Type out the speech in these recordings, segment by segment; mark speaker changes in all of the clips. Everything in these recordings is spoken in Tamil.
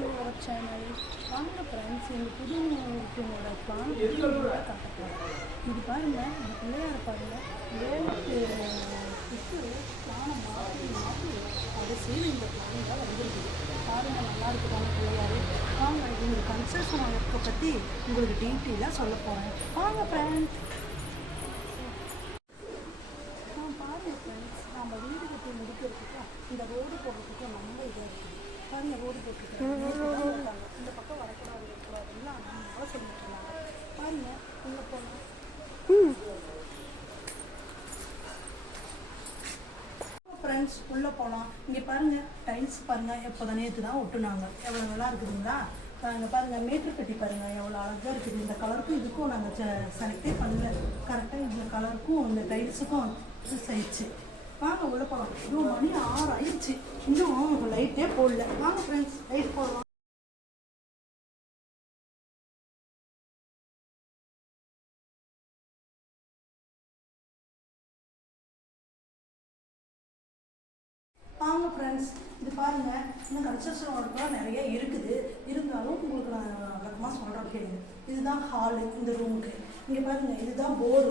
Speaker 1: டு அவர் சேனல் வாங்க ஃப்ரெண்ட்ஸ் எங்கள் புது இருக்கவங்களோட பிளான் இது பாருங்கள் இந்த பிள்ளையார பாருங்கள் வேலைக்கு விட்டு பிளானை மாற்றி மாற்றி அதை செய்து இந்த பிளானில் வந்துருக்குது பாருங்கள் நல்லா இருக்குதான பிள்ளையாரு வாங்க இந்த கன்ஸ்ட்ரக்ஷன் ஒர்க்கை பற்றி உங்களுக்கு டீட்டெயிலாக சொல்ல போகிறேன் வாங்க ஃப்ரெண்ட்ஸ் நான் பாருங்க ஃப்ரெண்ட்ஸ் நம்ம வீடு கட்டி முடிக்கிறதுக்கு இந்த ரோடு போகிறதுக்கு ரொம்ப இதாக இருக்குது பாருங்க ரோடு போட்டுருக்காங்க இந்த பக்கம் வரக்கூடாது வரக்கூடாது எல்லாம் சொல்லிட்டு இருந்தாங்க பாருங்க உள்ள போகலாம் ஃப்ரெண்ட்ஸ் உள்ளே போகலாம் இங்கே பாருங்கள் டைல்ஸ் பாருங்கள் எப்போ நேற்று தான் ஒட்டுனாங்க. எவ்வளோ நல்லா இருக்குதுங்களா நாங்கள் பாருங்கள் மீட்டர் கட்டி பாருங்கள் எவ்வளோ அழகாக இருக்குது. இந்த கலருக்கும் இதுக்கும் நாங்கள் செலக்டே பண்ணல. கரெக்டாக இந்த கலருக்கும் இந்த டைல்ஸுக்கும் சரிச்சு வாங்க உள்ள போகலாம் இன்னும் மணி ஆறு ஆயிடுச்சு இன்னும் லைட்டே போடல. வாங்க ஃப்ரெண்ட்ஸ் லைட் போடலாம். வாங்க ஃப்ரெண்ட்ஸ் இது பாருங்க. இன்னும் கன்ஸ்ட்ரக்ஷன் ஒர்க்லாம் நிறைய இருக்குது. இருந்தாலும் உங்களுக்கு நான் விளக்கமாக சொல்கிறேன் கேளுங்க இதுதான் ஹாலு இந்த ரூமுக்கு இங்கே பாருங்க இதுதான் போர்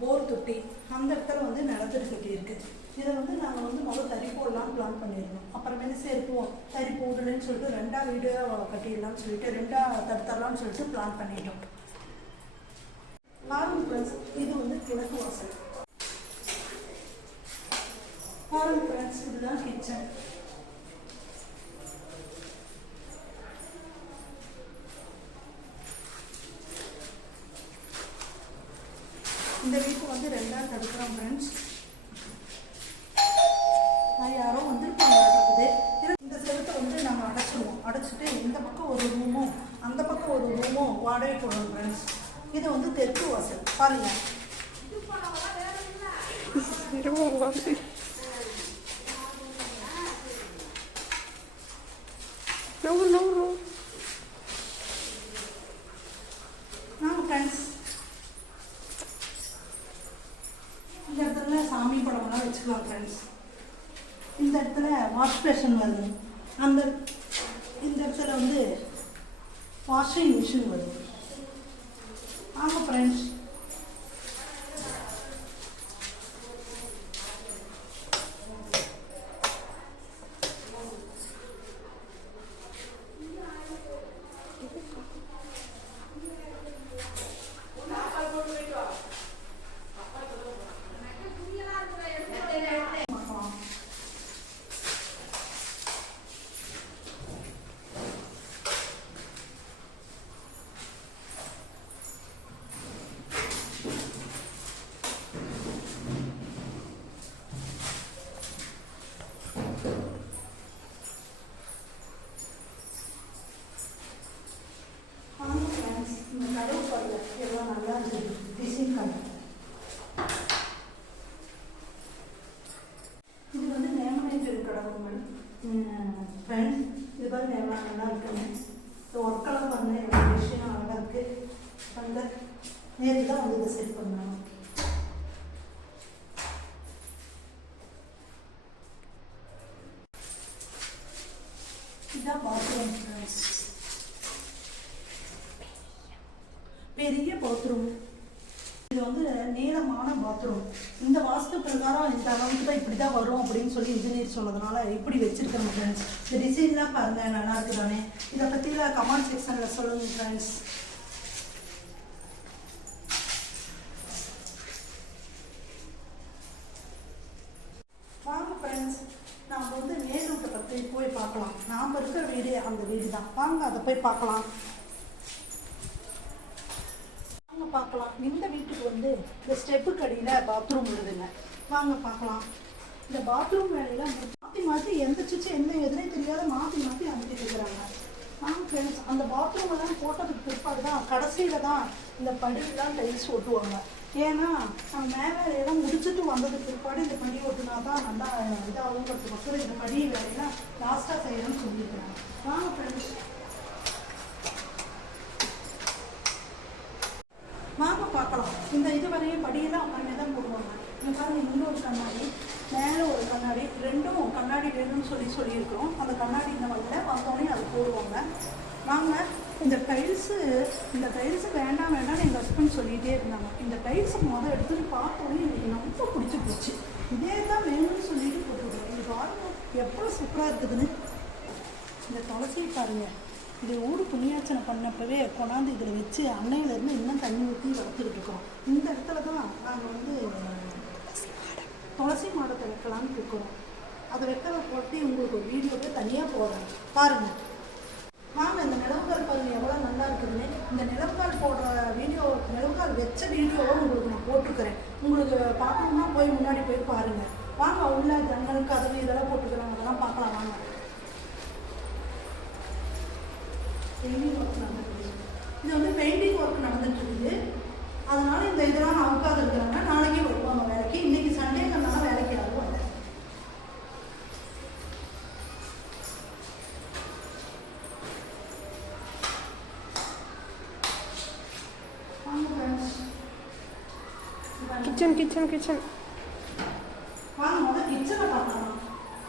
Speaker 1: போர் தொட்டி அந்த இடத்துல வந்து நிலத்தடி இருக்குது இதை வந்து நாங்கள் வந்து முதல் தறி போடலாம்னு பிளான் பண்ணியிருந்தோம். அப்புறமேல சரி தறி போடலன்னு சொல்லிட்டு ரெண்டாக வீடு கட்டிடலாம்னு சொல்லிட்டு ரெண்டாக தடுத்தரலாம்னு சொல்லிட்டு பிளான் பண்ணிட்டோம். பாருங்க ஃப்ரெண்ட்ஸ் இது வந்து கிழக்கு வாசல். பாருங்க ஃப்ரெண்ட்ஸ் இதுதான் கிச்சன் இந்த வீட்டு வந்து ரெண்டா தடுக்கிறோம் ஃப்ரெண்ட்ஸ் நான் யாரோ வந்திருப்பாங்க இருக்குது இந்த செவத்தை வந்து நாங்கள் அடைச்சிடுவோம் அடைச்சிட்டு இந்த பக்கம் ஒரு ரூமும் அந்த பக்கம் ஒரு ரூமும் வாடகை போடுறோம் ஃப்ரெண்ட்ஸ் இது வந்து தெற்கு வாசல் பாருங்க
Speaker 2: No, no, no.
Speaker 1: நாங்கள் ஃப்ரெண்ட்ஸ் இந்த இடத்துல சாமி படமெல்லாம் வச்சுக்கலாம் ஃப்ரெண்ட்ஸ் இந்த இடத்துல வாஷ் பேஷன் வருது அந்த இந்த இடத்துல வந்து வாஷிங் மிஷின் வருது ஆமாம் ஃப்ரெண்ட்ஸ் பார்க்கலாம் ஆமாம் ஃப்ரெண்ட்ஸ் இந்த கதவு பாருங்க எல்லாம் நல்லா இருக்குது டிசைன் கலர் இது வந்து நேமநேச்சர் கடவுள் ஃப்ரெண்ட்ஸ் இது பாருங்க எவ்வளோ நல்லா இருக்குங்க இந்த ஒர்க்கெல்லாம் பண்ண விஷயம் அழகாக இருக்குது வந்து நேரில் தான் வந்து இதை செட் பண்ணலாம் இதுதான் பாத்ரூம் ஃப்ரெண்ட்ஸ் பெரிய பாத்ரூம் இது வந்து நீளமான பாத்ரூம் இந்த வாஸ்து பிரகாரம் இந்த அளவுக்கு தான் வரும் அப்படின்னு சொல்லி இன்ஜினியர் சொன்னதுனால இப்படி வச்சிருக்கேன் ஃப்ரெண்ட்ஸ் இந்த டிசைன்லாம் பாருங்க நல்லா இருக்குதானே இதை பற்றிலாம் கமெண்ட் செக்ஷனில் சொல்லுங்கள் ஃப்ரெண்ட்ஸ் வாங்க ஃப்ரெண்ட்ஸ் நாம் வந்து மேல் பற்றி போய் பார்க்கலாம். நாம் இருக்கிற வீடு அந்த வீடு தான். வாங்க அதை போய் பார்க்கலாம். வாங்க பார்க்கலாம். இந்த வீட்டுக்கு வந்து இந்த ஸ்டெப்புக்கு அடியில் பாத்ரூம் வருதுங்க வாங்க பார்க்கலாம். இந்த பாத்ரூம் வேலையெல்லாம் மாற்றி மாற்றி எந்த சுவிட்ச் எந்த எதுனே தெரியாத மாற்றி மாற்றி அமைச்சிட்டு இருக்கிறாங்க. நான் ஃப்ரெண்ட்ஸ் அந்த பாத்ரூம் எல்லாம் போட்டதுக்கு பிற்பாடு தான் கடைசியில் தான் இந்த படியெல்லாம் டைல்ஸ் ஓட்டுவாங்க ஏன்னா நம்ம மேலே வேலையெல்லாம் முடிச்சுட்டு வந்ததுக்கு பிற்பாடு இந்த படி ஓட்டுனா தான் நல்லா இதாகவும் இதாகுங்கிறதுக்கோசரம் இந்த படி வேலையெல்லாம் லாஸ்ட்டாக செய்யணும்னு சொல்லியிருக்கிறாங்க. வாங்க ஃப்ரெண்ட்ஸ் வாங்க பார்க்கலாம். இந்த இது வரையும் படியெல்லாம் அப்புறமே தான் போடுவாங்க? இங்கே பாருங்க இன்னொரு கண்ணாடி. மேலே ஒரு கண்ணாடி ரெண்டும் கண்ணாடி வேணும்னு சொல்லி சொல்லியிருக்கிறோம். அந்த கண்ணாடி இந்த வகையில் வந்தோடனே அது போடுவாங்க. டைல்ஸு இந்த டைல்ஸு வேண்டாம் வேண்டாம்னு எங்கள் ஹஸ்பண்ட் சொல்லிகிட்டே இருந்தாங்க. இந்த டைல்ஸை மொதல் எடுத்துகிட்டு பார்த்தோன்னே எனக்கு ரொம்ப பிடிச்சி போச்சு. இதே தான் வேணும்னு சொல்லிட்டு போட்டுருக்கோம் இது பாருங்க எவ்வளோ சூப்பராக இருக்குதுன்னு. இந்த துளசியை பாருங்க. இது ஊடு புண்ணியாச்சனை பண்ணப்பவே கொண்டாந்து இதில் வச்சு அன்னையிலேருந்து இன்னும் தண்ணி ஊற்றி வளர்த்துக்கிட்டு இருக்கோம். இந்த இடத்துல தான் நாங்கள் வந்து துளசி மாடத்தை வைக்கலாம்னு இருக்கிறோம். அதை வைக்கிறத பொறுத்து உங்களுக்கு ஒரு வீடியோவே தனியாக போடுறேன். பாருங்கள் வாங்க இந்த நிலவுக்கால் பாருங்கள் எவ்வளோ நல்லா இருக்குதுன்னு. இந்த நிலவுக்கால் போடுற வீடியோ நிலவுக்கால் வச்ச வீடியோவை உங்களுக்கு நான் போட்டிருக்கிறேன். உங்களுக்கு பார்க்கணும்னா போய் முன்னாடி போய் பாருங்கள் வாங்க உள்ள ஜன்னல் கதவு இதெல்லாம் போட்டுக்கிறோம் அதெல்லாம் பார்க்கலாம் வாங்க. பெயிண்டிங் ஒர்க் நடந்துட்டு இது வந்து பெயிண்டிங் ஒர்க் நடந்துட்டு இருக்குது. அதனால இந்த இதெல்லாம் அவுக்காது இருக்கிறாங்க நாளைக்கு வருவாங்க வேலைக்கு. இன்னைக்கு சண்டேங்கிறனால வேலைக்கு யாரும் வரல வாங்க ஃப்ரெண்ட்ஸ்
Speaker 2: கிச்சன் கிச்சன் கிச்சன்.
Speaker 1: வாங்க கிச்சனை பார்க்கலாம்.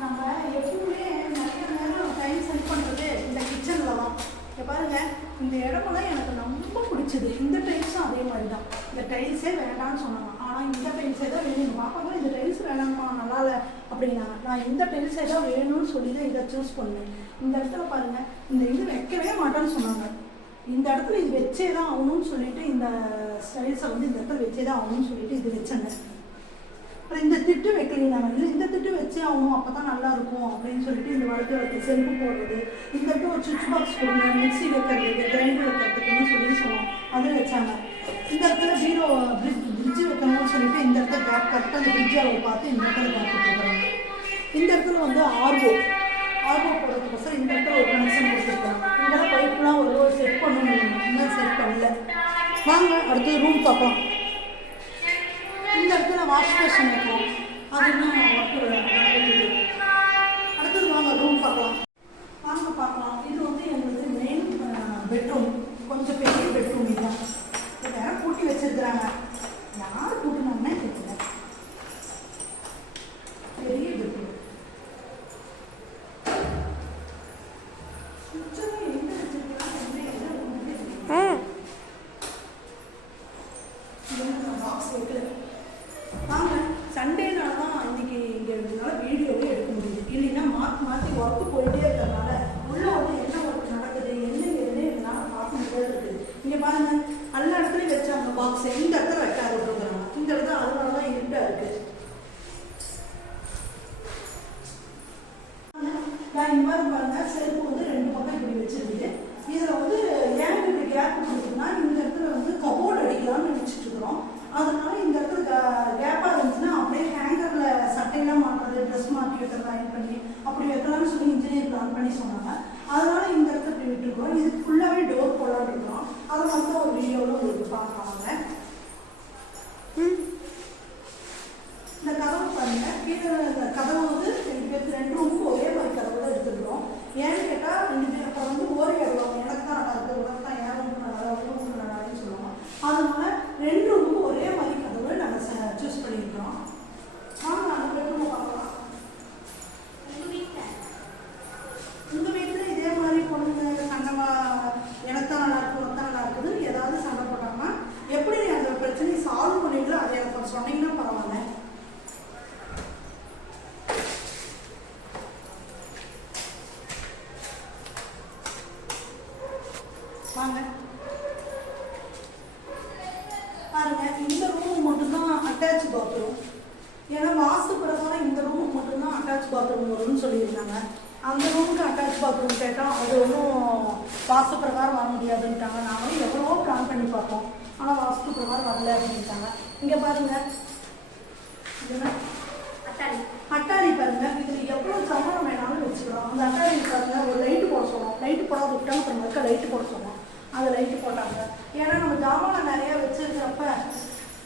Speaker 1: நம்ம எப்பவுமே நிறைய நேரம் டைம் சென்ட் பண்ணுறது இந்த கிச்சனில் தான். இங்க பாருங்க இந்த இடமெல்லாம் எனக்கு ரொம்ப பிடிச்சது. இந்த டைல்ஸும் அதே மாதிரி தான் இந்த டைல்ஸே வேண்டாம்னு சொன்னாங்க. ஆனால் இந்த டைல்ஸே தான் வேணும். பாப்பாங்க இந்த டைல்ஸ் வேணாம்மா நல்லா இல்லை அப்படின்னாங்க. நான் இந்த டைல்ஸே தான் வேணும்னு சொல்லி தான் இதை சூஸ் பண்ணேன். இந்த இடத்துல பாருங்கள் இந்த இது வைக்கவே மாட்டேன்னு சொன்னாங்க. இந்த இடத்துல இது வச்சே தான் ஆகணும்னு சொல்லிட்டு இந்த ஸ்டைல்ஸை வந்து இந்த இடத்துல வச்சே தான் ஆகணும்னு சொல்லிட்டு இது வச்சேங்க. அப்புறம் இந்த திட்டு வைக்கலைங்க நாங்கள் இந்த திட்டு வச்சே ஆகணும் அப்போ தான் நல்லா இருக்கும் அப்படின்னு சொல்லிட்டு இந்த வளர்த்து வளர்த்து செருப்பு போடுறது இந்த இடத்துல ஒரு சுவிட்ச் பாக்ஸ் கொடுங்க மிக்ஸி வைக்கிறதுக்கு கிரைண்டர் வைக்கிறதுக்குன்னு சொல்லி சொன்னோம். அது வச்சாங்க. இந்த இடத்துல பீரோ பிரிட்ஜ் பிரிட்ஜு வைக்கணும்னு சொல்லிட்டு இந்த இடத்துல கேப் கரெக்டாக அந்த ஃப்ரிட்ஜ் அளவு பார்த்து இந்த இடத்துல கேப் போடுறாங்க இந்த இடத்துல வந்து ஆர்வோ ஆர்வோ போடுறதுக்கோசரம் இந்த இடத்துல ஒரு கனெக்ஷன் இந்த ஒரு ஒரு செட் பண்ணணும். இன்னும் செட் பண்ணல? வாங்க அடுத்து ரூம் பார்ப்போம். இந்த இடத்துல வாஷ் பேஷன் இருக்கும் அது இன்னும் ஒர்க் அடுத்தது வாங்க ரூம் பார்க்கலாம் வாங்க பார்க்கலாம் இது வந்து எங்களுக்கு மெயின் பெட்ரூம் கொஞ்சம் பெரிய பெட்ரூம் இதுதான் இது வேற பூட்டி வச்சிருக்கிறாங்க யார் பூட்டினாங்கன்னே தெரியல பெரிய பெட்ரூம் சுவிட்செல்லாம் எங்க வச்சிருக்காங்க என்ன எல்லாம் ஒண்ணுமே தெரியல.
Speaker 2: ம்
Speaker 1: பாக்ஸ் வைக்கல வாங்க சண்டேனால தான் இன்னைக்கு இங்கே இதனால வீடியோவே எடுக்க முடியுது இல்லைன்னா மாற்றி மாற்றி ஒர்க்கு போயிட்டே இருக்கிறதுனால உள்ள வந்து என்ன ஒர்க் நடக்குது என்ன எதுன்னு என்னால் பார்க்க முடியாது இருக்குது இங்கே பாருங்க எல்லா இடத்துலையும் வச்சாங்க பாக்ஸ் இந்த இடத்துல வைக்காது விட்டுருக்குறாங்க இந்த இடத்துல அதனால தான் இருட்டாக இருக்குது நான் இந்த மாதிரி பாருங்க செருப்பு வந்து ரெண்டு பக்கம் இப்படி வச்சிருக்குது இதில் வந்து ஏன் இப்படி கேப் கொடுக்குதுன்னா இந்த இடத்துல வந்து கபோர்டு அடிக்கலாம்னு நினச்சிட்டு இருக்கிறோம் அதனால இந்த இடத்துல கேப்பாக இருந்துச்சுன்னா அப்படியே ஹேங்கரில் சட்டையெல்லாம் மாட்டுறது ட்ரெஸ் மாட்டி வைக்கிறது அயன் பண்ணி அப்படி வைக்கலாம்னு சொல்லி இன்ஜினியர் பிளான் பண்ணி சொன்னாங்க அதனால இந்த இடத்துல இப்படி விட்டுருக்கோம் இது ஃபுல்லாகவே டோர் போடலான்னு இருக்கிறோம் அதை வந்து ஒரு வீடியோவில் உங்களுக்கு பார்க்கலாம் இந்த கதவு பாருங்க கீழே இந்த கதவு வந்து ரெண்டு பேருக்கு ரெண்டு ரூமுக்கு ஒரே மாதிரி கதவு தான் எடுத்துக்கிறோம் ஏன்னு கேட்டால் ரெண்டு பேர் அப்புறம் வந்து ஓரி ஆடுவாங்க எனக்கு தான் நல்லா இருக்கு உனக்கு தான் என் ரூமுக்கு நல்லா இருக்கு ரூமுக்கு நல்லா இருக்குன்னு சொல்லுவோம் அதனால ரெண்டு ரூமுக்கு ஒரே மாதிரி கதவு நாங்கள் சூஸ் பண்ணியிருக்கிறோம் வாங்க அந்த பெட்ரூமை பார்க்கலாம் உங்கள் வீட்டில் இதே மாதிரி பொண்ணுங்க சண்டை எனக்கு தான் நல்லா இருக்கு உனக்கு தான் நல்லா இருக்குதுன்னு ஏதாவது சண்டை போட்டாங்கன்னா எப்படி நீ அந்த பிரச்சனையை சால்வ் பண்ணிட்டு அதை எனக்கு கொஞ்சம் சொன்னீங்கன்னா பரவாயில்ல வாங்க பாருங்க இந்த ரூம் மட்டும்தான் அட்டாச் பாத்ரூம் ஏன்னா வாஸ்து பிரகாரம் இந்த ரூமுக்கு மட்டும்தான் பாத்ரூம் வரும்னு சொல்லியிருந்தாங்க. அந்த ரூமுக்கு அட்டாச் பாத்ரூம் கேட்டோம். அது ஒன்றும் வாஸ்து பிரகாரம் வர முடியாதுன்ட்டாங்க. நாங்களும் எவ்வளவோ பிளான் பண்ணி பார்த்தோம். ஆனால் வாஸ்து பிரகாரம் வரல அப்படின்ட்டாங்க. இங்கே பாருங்க. என்ன? அட்டாளி பாருங்க. இதுல எவ்வளவு ஜமானம் வேணாலும் வச்சுக்கிறோம் அந்த அட்டாளி பாருங்க. ஒரு லைட்டு போட சொன்னோம். லைட்டு போடாத விட்டாங்க அப்புறம் மறுக்க லைட்டு போட சொன்னோம். அந்த லைட்டு போட்டாங்க. ஏன்னா நம்ம ஜாமான் நிறைய வச்சிருக்கிறப்ப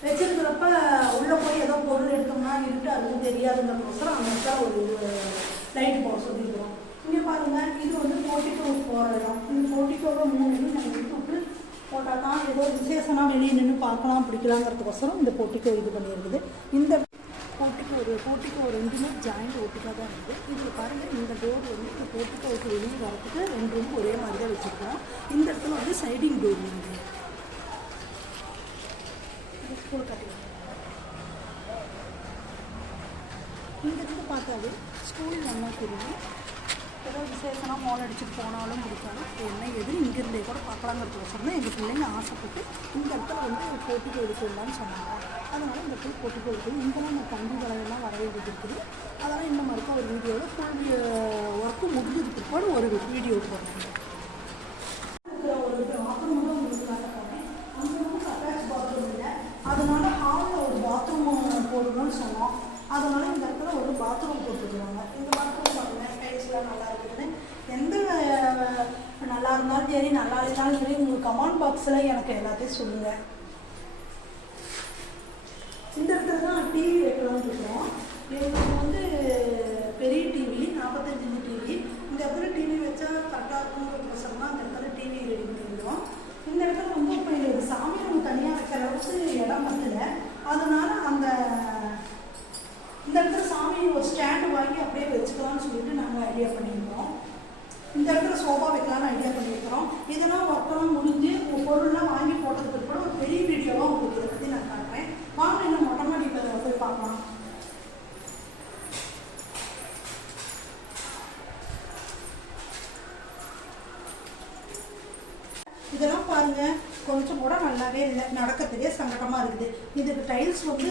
Speaker 1: வச்சிருக்கிறப்ப உள்ள போய் பொருள் எடுத்தோம்னா இருட்டு அதுவும் தெரியாதுங்கிறதுக்கோசரம் அங்கே தான் ஒரு லைட் போட சொல்லியிருக்கிறோம் இங்கே பாருங்கள் இது வந்து போட்டிக்கோ போகிற இடம். இந்த போட்டிக்கோவை மூணு நாங்கள் விட்டு விட்டு போட்டால் தான் ஏதோ விசேஷமாக வெளியே நின்று பார்க்கலாம் பிடிக்கலாங்கிறதுக்கோசரம் இந்த போட்டிக்கோ இது பண்ணியிருக்குது. இந்த போட்டிக்கு ஒரு போட்டிக்கு ஒரு ரெண்டுமே ஜாயிண்ட் ஓட்டிக்காக தான் இருக்குது. இதில் பாருங்கள் இந்த டோர் வந்து இந்த போட்டிக்கு வெளியே வரத்துக்கு ரெண்டு ரூம் ஒரே மாதிரி தான் வச்சுருக்கோம் இந்த இடத்துல வந்து சைடிங் டோர் வந்து ஸ்கூல் இங்கேருந்து பார்த்தாலே ஸ்கூல் நல்லா தெரியும் ஏதோ விசேஷமாக மோல் அடிச்சுட்டு போனாலும் பிடிச்சாலும் என்ன எது இங்கேருந்தே கூட பார்க்கலாங்கிறதுக்கோசரம் தான் எங்கள் பிள்ளைங்க ஆசைப்பட்டு இந்த இடத்துல வந்து ஒரு போட்டிக்கு எடுக்கலாம்னு சொன்னாங்க. அதனால் இந்த இடத்துல போட்டிக்கு எடுக்கணும் இங்கெல்லாம் இந்த தம்பி வளையெல்லாம் வரவேண்டியிருக்குது இருக்குது அதெல்லாம் இந்த மாதிரி தான் ஒரு வீடியோவில் ஃபுல் ஒர்க்கு முடிஞ்சதுக்கு பிற்பாடு ஒரு வீடியோ போடுறாங்க ஒரு பாத்ரூம் கூட உங்களுக்கு காட்ட போனேன் அங்கே வந்து அட்டாச் பாத்ரூம் இல்லை அதனால ஹாலில் ஒரு பாத்ரூம் போடணும்னு சொன்னோம் அதனால இந்த இடத்துல ஒரு பாத்ரூம் போட்டுருக்குறாங்க இந்த பாத்ரூம் பாருங்க டைல்ஸ்லாம் நல்லா இருக்குதுன்னு எந்த அஹ், நல்லா இருந்தாலும் சரி நல்லா இருந்தாலும் சரி உங்கள் கமெண்ட் பாக்ஸில் எனக்கு எல்லாத்தையும் சொல்லுங்கள் இந்த இடத்துல தான் டிவி வைக்கலாம்னு இருக்கோம் எங்களுக்கு வந்து பெரிய டிவி நாற்பத்தஞ்சு இன்ச் டிவி இந்த இடத்துல டிவி வச்சா கரெக்டாக இருக்குங்கிறதுக்கோசரம் தான் அந்த இடத்துல டிவி ரெடி பண்ணியிருந்தோம் இந்த இடத்துல வந்து இப்போ எங்களுக்கு சாமி ரூம் தனியாக வைக்கிற அளவுக்கு இடம் பத்தல அதனால அந்த இந்த இடத்துல சாமி ஒரு ஸ்டாண்டு வாங்கி அப்படியே வச்சுக்கலாம்னு சொல்லிட்டு நாங்கள் ஐடியா பண்ணியிருந்தோம் இந்த இடத்துல சோஃபா வைக்கலாம்னு ஐடியா பண்ணியிருக்கிறோம் இதெல்லாம் ஒர்க்கெல்லாம் முடிஞ்சு உங்க பொருள்லாம் வாங்கி போட்டதுக்கு அப்புறம் ஒரு பெரிய வீடியோவாக உங்களுக்கு இதை பற்றி நான் காட்டுறேன் வாங்க இன்னும் மொட்டை மாடி இப்போ போய் பார்க்கலாம் இதெல்லாம் பாருங்க கொஞ்சம் கூட நல்லாவே இல்லை. நடக்கிறதுக்கே சங்கடமாக இருக்குது. இதுக்கு டைல்ஸ் வந்து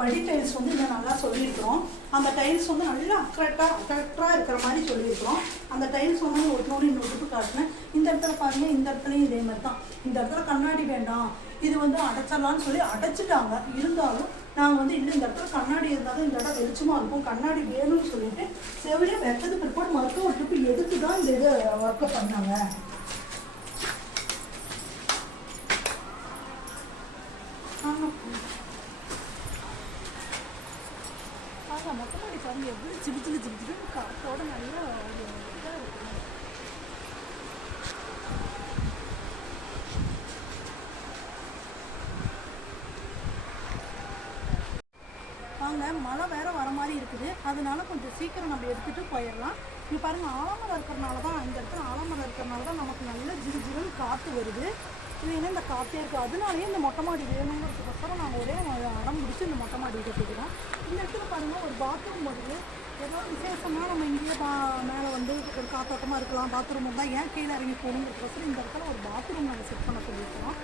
Speaker 1: படி டைல்ஸ் வந்து இன்னும் நல்லா சொல்லியிருக்கிறோம். அந்த டைல்ஸ் வந்து நல்லா அக்ரெக்டாக கரெக்டாக இருக்கிற மாதிரி சொல்லியிருக்கிறோம். அந்த டைல்ஸ் வந்து ஒரு இன்னொரு நொட்டு காட்டினேன். இந்த இடத்துல பாருங்க இந்த இடத்துலையும் இதே மாதிரி தான் இந்த இடத்துல கண்ணாடி வேண்டாம். இது வந்து அடைச்சிடலாம்னு சொல்லி அடைச்சிட்டாங்க. இருந்தாலும் நாங்கள் வந்து இல்லை இந்த இடத்துல கண்ணாடி இருந்தாலும் இந்த இடம் வெளிச்சமாக இருக்கும். கண்ணாடி வேணும்னு சொல்லிட்டு செவிலியே வெட்டது பிற்பாடு மருத்துவ ட்ரிப்பு எதுக்கு தான் இந்த இது ஒர்க்கை பண்ணாங்க ஆமாம் ஆக மொட்டை மாடி பாருங்க எவ்வளோ சிலு சிலு சிலு சிலுன்னு காற்றோட நல்லா ஒரு இதாக இருக்கு வாங்க மழை வேற வர மாதிரி இருக்குது அதனால கொஞ்சம் சீக்கிரம் நம்ம எடுத்துகிட்டு போயிடலாம். இப்போ பாருங்கள் ஆலமரம் இருக்கிறனால தான் இந்த இடத்துல ஆலமரம் இருக்கிறனால தான் நமக்கு நல்ல ஜிரு ஜிருன்னு காற்று வருது இல்லைன்னா இந்த காற்றே இருக்குது அதனாலேயே இந்த மொட்டை மாடி வேணுங்கிறதுக்கப்புறம் நாங்கள் ஒரே அடம் பிடிச்சி இந்த மொட்டை மாடி கட்டிக்கிறோம். இந்த இடத்துல பாருங்க ஒரு பாத்ரூம் வருது ஏதோ விசேஷமாக நம்ம இங்கேயே பா மேலே ஒரு காத்தோட்டமாக இருக்கலாம் பாத்ரூம் இருந்தால் ஏன் கீழே இறங்கி போகணுங்கிறதுக்கோசரம் இந்த இடத்துல ஒரு பாத்ரூம் நாங்கள் செட் பண்ண சொல்லியிருக்கோம்.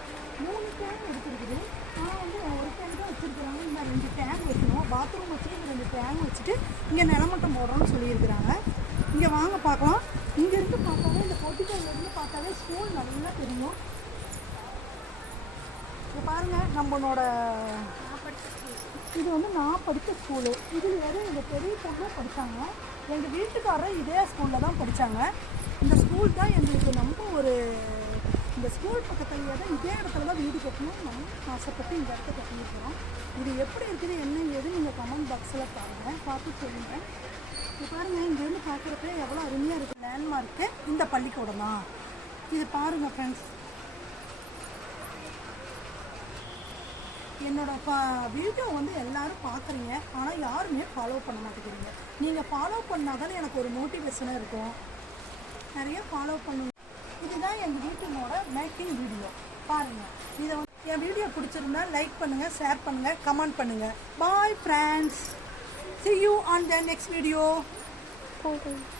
Speaker 1: மூணு டேங்க் எடுத்துருக்குது. ஆனால் வந்து ஒரு டேங்க் தான் வச்சுருக்குறாங்க. இந்த ரெண்டு டேங்க் வைக்கணும். பாத்ரூம் வச்சுட்டு இந்த ரெண்டு டேங்க் வச்சுட்டு இங்கே நிலமட்டம் போடுறோம்னு சொல்லியிருக்கிறாங்க. இங்கே வாங்க பார்க்கலாம். இங்கேருந்து பார்த்தாலே இந்த பொட்டிக்கல்லேருந்து பார்த்தாவே ஸ்கூல் நல்லா தெரியும். இங்க பாருங்கள் நம்மளோட இது வந்து நான் படித்த ஸ்கூலு இது வேறு எங்கள் பெரிய பொண்ணாக படித்தாங்க எங்கள் வீட்டுக்காரரும் இதே ஸ்கூலில் தான் படித்தாங்க இந்த ஸ்கூல் தான் எங்களுக்கு ரொம்ப ஒரு இந்த ஸ்கூல் பக்கத்துலேயே தான் இதே இடத்துல தான் வீடு கட்டணும் நம்ம ஆசைப்பட்டு இந்த இடத்த கட்டியிருக்கிறோம் இது எப்படி இருக்குது என்ன ஏது நீங்கள் கமெண்ட் பாக்ஸில் பாருங்கள் பார்த்து சொல்லுங்கள் இது பாருங்கள் இங்கேருந்து பார்க்குறப்ப எவ்வளோ அருமையாக இருக்குது லேண்ட்மார்க்கு இந்த பள்ளிக்கூடம்? தான் இது பாருங்கள் ஃப்ரெண்ட்ஸ் என்னோட வீடியோ வந்து எல்லாரும் பார்க்குறீங்க. ஆனால் யாருமே ஃபாலோ பண்ண மாட்டேங்கிறீங்க. நீங்கள் ஃபாலோ பண்ணாதான் எனக்கு ஒரு மோட்டிவேஷனாக இருக்கும். நிறைய ஃபாலோ பண்ணுங்க. இதுதான் எங்கள் வீட்டினோட மேக்கிங் வீடியோ பாருங்கள் இதை வந்து என் வீடியோ பிடிச்சிருந்தா லைக் பண்ணுங்கள் ஷேர் பண்ணுங்கள் கமெண்ட் பண்ணுங்கள் bye friends see you on the next video
Speaker 2: Okay.